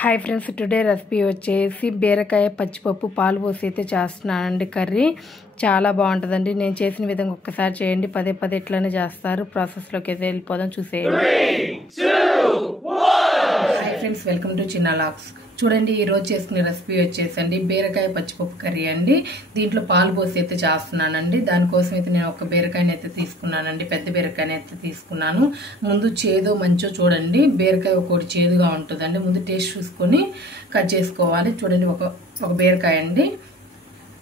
Hi friends, today recipe వచ్చేసి బీరకాయ పచ్చిపప్పు పాలు పోసి అయితే చేస్తున్నానండి. కర్రీ చాలా బాగుంటుందండి. నేను చేసిన విధంగా ఒక్కసారి చేయండి, పదే పదే ఇట్లనే చేస్తారు. ప్రాసెస్లోకి అయితే వెళ్ళిపోదాం, చూసేయండి. హాయ్ ఫ్రెండ్స్, వెల్కమ్ టు చిన్న లాగ్స్. చూడండి, ఈరోజు చేసుకునే రెసిపీ వచ్చేసండి బీరకాయ పచ్చిపప్పు కర్రీ అండి. దీంట్లో పాలు పోసి అయితే చేస్తున్నానండి. దానికోసం అయితే నేను ఒక బీరకాయని అయితే తీసుకున్నానండి, పెద్ద బీరకాయని అయితే తీసుకున్నాను. ముందు చేదో మంచో చూడండి, బీరకాయ ఒకటి చేదుగా ఉంటుందండి. ముందు టేస్ట్ చూసుకొని కట్ చేసుకోవాలి. చూడండి, ఒక బీరకాయ అండి.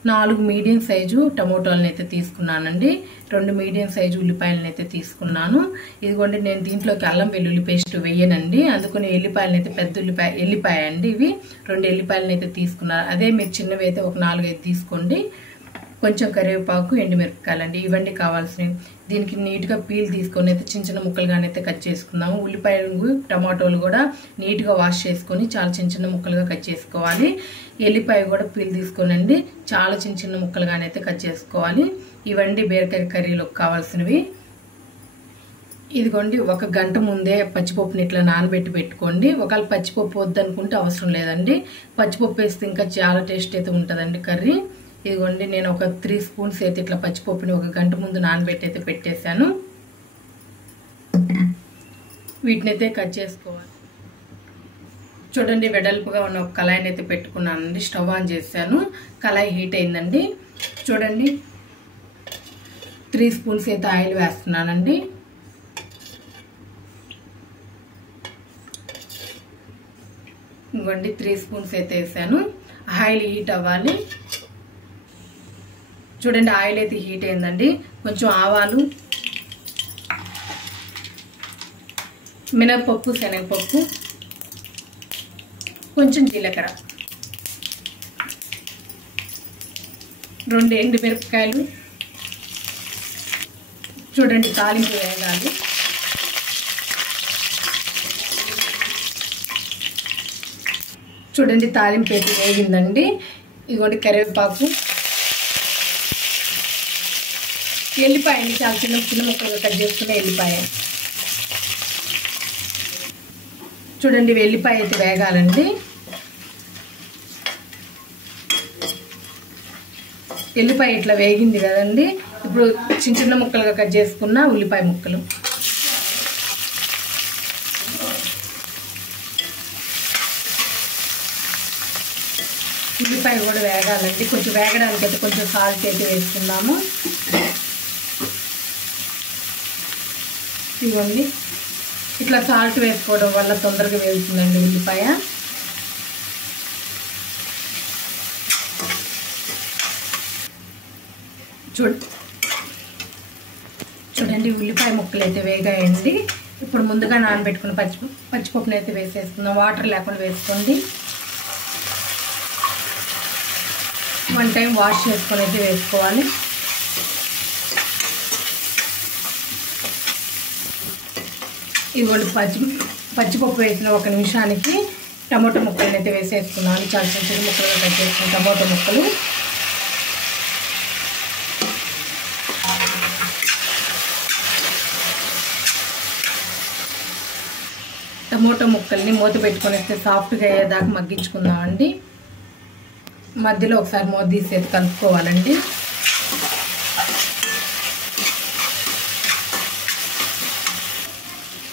4 మీడియం సైజు టమోటాలను అయితే తీసుకున్నానండి. 2 మీడియం సైజు ఉల్లిపాయలను అయితే తీసుకున్నాను. ఇదిగోండి, నేను దీంట్లోకి అల్లం వెల్లుల్లి పేస్ట్ వేయనండి, అందుకని ఎల్లిపాయలను అయితే పెద్ద ఎల్లిపాయ అండి. ఇవి 2 ఎల్లిపాయలను అయితే తీసుకున్నాను. అదే మీరు చిన్నవి అయితే ఒక 4 అయితే తీసుకోండి. కొంచెం కరివేపాకు, ఎండుమిరపకాయలండి, ఇవన్నీ కావాల్సినవి. దీనికి నీట్గా పీల్ తీసుకొని అయితే చిన్న చిన్న ముక్కలుగానైతే కట్ చేసుకుందాము. ఉల్లిపాయలు టమాటోలు కూడా నీట్గా వాష్ చేసుకొని చాలా చిన్న చిన్న ముక్కలుగా కట్ చేసుకోవాలి. ఎల్లిపాయ కూడా పీల్ తీసుకోనండి చాలా చిన్న చిన్న ముక్కలుగానైతే కట్ చేసుకోవాలి. ఇవన్నీ బీరకాయ కర్రీలోకి కావాల్సినవి. ఇదిగోండి, 1 గంట ముందే పచ్చిపప్పుని ఇట్లా నానబెట్టి పెట్టుకోండి. ఒకవేళ పచ్చిపప్పు వద్దనుకుంటే అవసరం లేదండి, పచ్చిపప్పు వేస్తే ఇంకా చాలా టేస్ట్ అయితే ఉంటుందండి కర్రీ. ఇదిగోండి, నేను ఒక 3 స్పూన్స్ అయితే ఇట్లా పచ్చిపప్పుని 1 గంట ముందు నానబెట్టి అయితే పెట్టేశాను. వీటిని అయితే కట్ చేసుకోవాలి. చూడండి, వెడల్పుగా ఉన్న ఒక కళాయిని అయితే పెట్టుకున్నానండి. స్టవ్ ఆన్ చేశాను, కళాయి హీట్ అయిందండి. చూడండి, 3 స్పూన్స్ అయితే ఆయిల్ వేస్తున్నానండి. ఇంకోండి, 3 స్పూన్స్ అయితే వేసాను. ఆయిల్ హీట్ అవ్వాలి. చూడండి, ఆయిల్ అయితే హీట్ అయిందండి. కొంచెం ఆవాలు, మినపప్పు, శనగపప్పు, కొంచెం జీలకర్ర, 2 ఎండుమిరపకాయలు. చూడండి, తాలింపు వేయాలి. చూడండి, తాలింపు అయితే వేగిందండి. ఇదిగోండి, కరివేపాకు, ఎల్లిపాయ అండి, చాలా చిన్న చిన్న ముక్కలుగా కట్ చేసుకునే ఎల్లిపాయ. చూడండి, ఎల్లిపాయ అయితే వేగాలండి. ఎల్లిపాయ ఇట్లా వేగింది కదండి. ఇప్పుడు చిన్న చిన్న ముక్కలుగా కట్ చేసుకున్న ఉల్లిపాయ ముక్కలు. ఉల్లిపాయ కూడా వేగాలండి. కొంచెం వేగడానికి అయితే కొంచెం సాల్ట్ అయితే వేసుకుందాము. ఇవ్వండి, ఇట్లా సాల్ట్ వేసుకోవడం వల్ల తొందరగా వేగుతుందండి ఉల్లిపాయ. చూడండి, ఉల్లిపాయ ముక్కలు అయితే వేగాయండి. ఇప్పుడు ముందుగా నానబెట్టుకున్న పచ్చిపప్పును అయితే వేసేసుకుందాం. వాటర్ లేకుండా వేసుకోండి. 1 టైం వాష్ చేసుకొని అయితే వేసుకోవాలి. ఇదిగోండి, పచ్చిపప్పు వేసిన 1 నిమిషానికి టమాటో ముక్కలను అయితే వేసేసుకున్నాను. చాలా చిన్న చిన్న ముక్కలుగా కట్ చేసుకున్న టమాటో ముక్కలు. టమాటో ముక్కల్ని మూత పెట్టుకొని అయితే సాఫ్ట్గా అయ్యేదాకా మగ్గించుకుందామండి. మధ్యలో ఒకసారి మూత తీసి అయితే కలుపుకోవాలండి.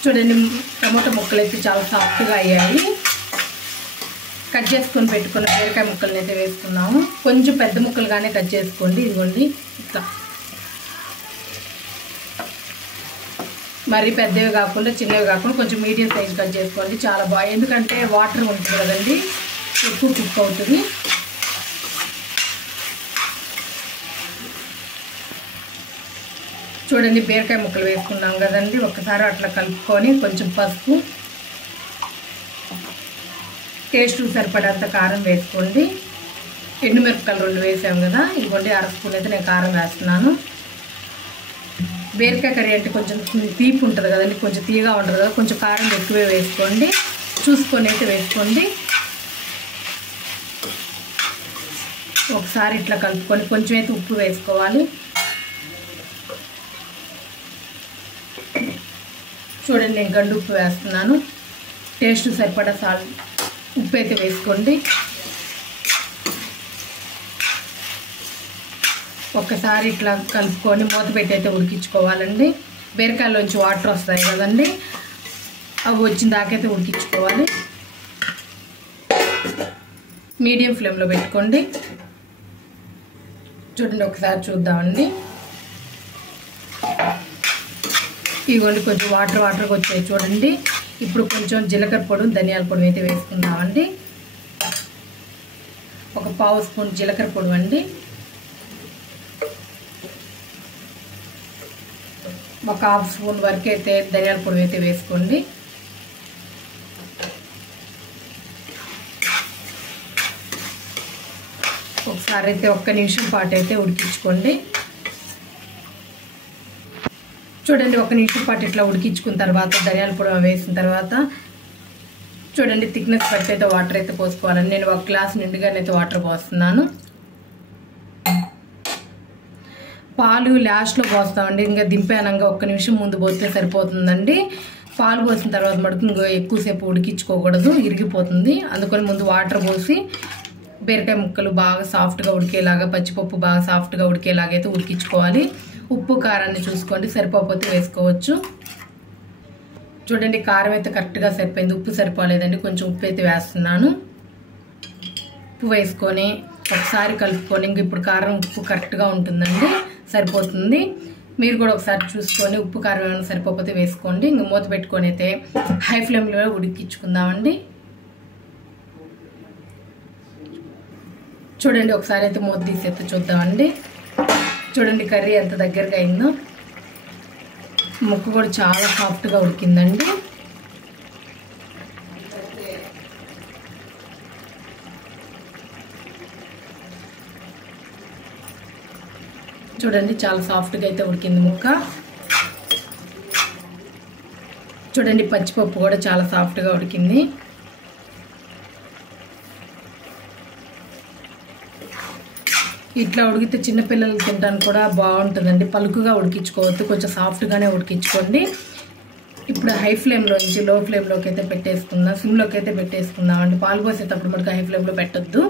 చూడండి, టమాటో ముక్కలు అయితే చాలా సాఫ్ట్గా అయ్యాయి. కట్ చేసుకొని పెట్టుకున్న బీరకాయ ముక్కలను అయితే వేసుకున్నాము. కొంచెం పెద్ద ముక్కలుగానే కట్ చేసుకోండి. ఇదిగోండి, ఇట్లా మరీ పెద్దవి కాకుండా చిన్నవి కాకుండా కొంచెం మీడియం సైజ్ కట్ చేసుకోండి. చాలా బాగా, ఎందుకంటే వాటర్ ఉంటుంది కదండి, ఎక్కువ కుక్ అవుతుంది. చూడండి, బీరకాయ ముక్కలు వేసుకున్నాం కదండి. ఒకసారి అట్లా కలుపుకొని కొంచెం పసుపు, టేస్ట్ సరిపడంత కారం వేసుకోండి. ఎండుమిరపకాయలు 2 వేసాము కదా. ఇదిగోండి, 1/2 స్పూన్ అయితే నేను కారం వేస్తున్నాను. బీరకాయ కర్రీ అంటే కొంచెం తీపి ఉంటుంది కదండి, కొంచెం తీయగా ఉంటుంది కదా, కొంచెం కారం ఎక్కువే వేసుకోండి. చూసుకొని అయితే వేసుకోండి. ఒకసారి ఇట్లా కలుపుకొని కొంచెం అయితే ఉప్పు వేసుకోవాలి. చూడండి, నేను గండు ఉప్పు వేస్తున్నాను. టేస్ట్ సరిపడా సాల్ట్ ఉప్పు అయితే వేసుకోండి. ఒక్కసారి ఇట్లా కలుపుకొని మూత పెట్టి అయితే ఉడికించుకోవాలండి. బీరకాయలోంచి వాటర్ వస్తాయి కదండి, అవి వచ్చిన దాకైతే ఉడికించుకోవాలి. మీడియం ఫ్లేమ్లో పెట్టుకోండి. చూడండి, ఒకసారి చూద్దామండి. ఇవ్వండి, కొంచెం వాటర్గా వచ్చాయి చూడండి. ఇప్పుడు కొంచెం జీలకర్ర పొడి, ధనియాల పొడి అయితే వేసుకుందామండి. ఒక పావు స్పూన్ జీలకర్ర పొడి అండి, ఒక హాఫ్ స్పూన్ వరకు అయితే ధనియాల పొడి అయితే వేసుకోండి. ఒకసారి అయితే 1 నిమిషం పాటు అయితే ఉడికించుకోండి. చూడండి, 1 నిమిషం పాటు ఇట్లా ఉడికించుకున్న తర్వాత ధనియాల పొడి వేసిన తర్వాత చూడండి, థిక్నెస్ బట్టి అయితే వాటర్ అయితే పోసుకోవాలండి. నేను 1 గ్లాస్ నిండుగానైతే వాటర్ పోస్తున్నాను. పాలు లాస్ట్లో పోస్తామండి, ఇంకా దింపానంగా 1 నిమిషం ముందు పోస్తే సరిపోతుందండి. పాలు పోసిన తర్వాత మటుకు ఇంకా ఎక్కువసేపు ఉడికించుకోకూడదు, ఇరిగిపోతుంది. అందుకని ముందు వాటర్ పోసి బీరకాయ ముక్కలు బాగా సాఫ్ట్గా ఉడికేలాగా, పచ్చిపప్పు బాగా సాఫ్ట్గా ఉడికేలాగా అయితే ఉడికించుకోవాలి. ఉప్పు కారాన్ని చూసుకోండి, సరిపోతే వేసుకోవచ్చు. చూడండి, కారం అయితే కరెక్ట్గా సరిపోయింది, ఉప్పు సరిపోలేదండి, కొంచెం ఉప్పు అయితే వేస్తున్నాను. ఉప్పు వేసుకొని ఒకసారి కలుపుకొని ఇంక ఇప్పుడు కారం ఉప్పు కరెక్ట్గా ఉంటుందండి, సరిపోతుంది. మీరు కూడా ఒకసారి చూసుకొని ఉప్పు కారం ఏమైనా సరిపోతే వేసుకోండి. ఇంక మూత పెట్టుకొని అయితే హై ఫ్లేమ్లో ఉడికించుకుందామండి. చూడండి, ఒకసారి అయితే మూత తీసి అయితే చూద్దామండి. చూడండి, కర్రీ ఎంత దగ్గరగా అయిందో, ముక్క కూడా చాలా సాఫ్ట్గా ఉడికిందండి. చూడండి, చాలా సాఫ్ట్గా అయితే ఉడికింది ముక్క. చూడండి, పచ్చిపప్పు కూడా చాలా సాఫ్ట్గా ఉడికింది. ఇట్లా ఉడికితే చిన్నపిల్లలు తినడానికి కూడా బాగుంటుందండి. పలుకుగా ఉడికించుకోవద్దు, కొంచెం సాఫ్ట్గానే ఉడికించుకోండి. ఇప్పుడు హై ఫ్లేమ్లో నుంచి లో ఫ్లేమ్లోకి అయితే పెట్టేసుకుందాం, సిమ్లోకి అయితే పెట్టేసుకుందాం అండి. పాలు పోసేటప్పుడు మనకు హై ఫ్లేమ్లో పెట్టొద్దు.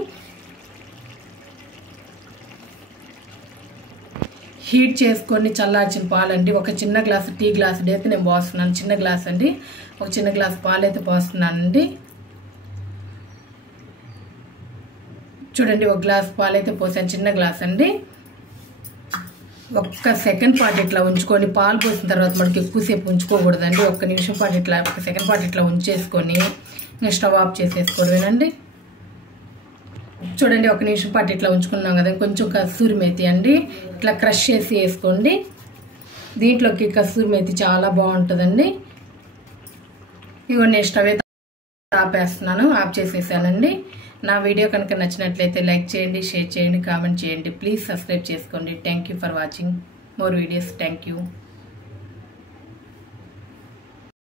హీట్ చేసుకొని చల్లార్చిన పాలండి, ఒక చిన్న గ్లాసు టీ గ్లాసు అయితే నేను పోస్తున్నాను. చిన్న గ్లాస్ అండి, ఒక చిన్న గ్లాసు పాలు అయితే పోస్తున్నానండి. చూడండి, 1 గ్లాస్ పాలు అయితే పోసాను, చిన్న గ్లాస్ అండి. 1 సెకండ్ పాటు ఇట్లా ఉంచుకొని, పాలు పోసిన తర్వాత మనకి ఎక్కువసేపు ఉంచుకోకూడదండి. 1 నిమిషం పాటు ఇట్లా 1 సెకండ్ పాటు ఇట్లా ఉంచేసుకొని స్టవ్ ఆఫ్ చేసేసుకోవడమేనండి. చూడండి, 1 నిమిషం పాటు ఇట్లా ఉంచుకున్నాం కదా, కొంచెం కస్తూరి మేతి అండి ఇట్లా క్రష్ చేసి వేసుకోండి. దీంట్లోకి కస్తూరి మేతి చాలా బాగుంటుందండి. ఇగో నేను స్టవ్ అయితే ఆపేస్తున్నాను, ఆఫ్ చేసేసానండి. నా వీడియో కనుక నచ్చినట్లయితే లైక్ చేయండి, షేర్ చేయండి, కామెంట్ చేయండి. ప్లీజ్ సబ్స్క్రైబ్ చేసుకోండి. Thank you for watching more videos. Thank you.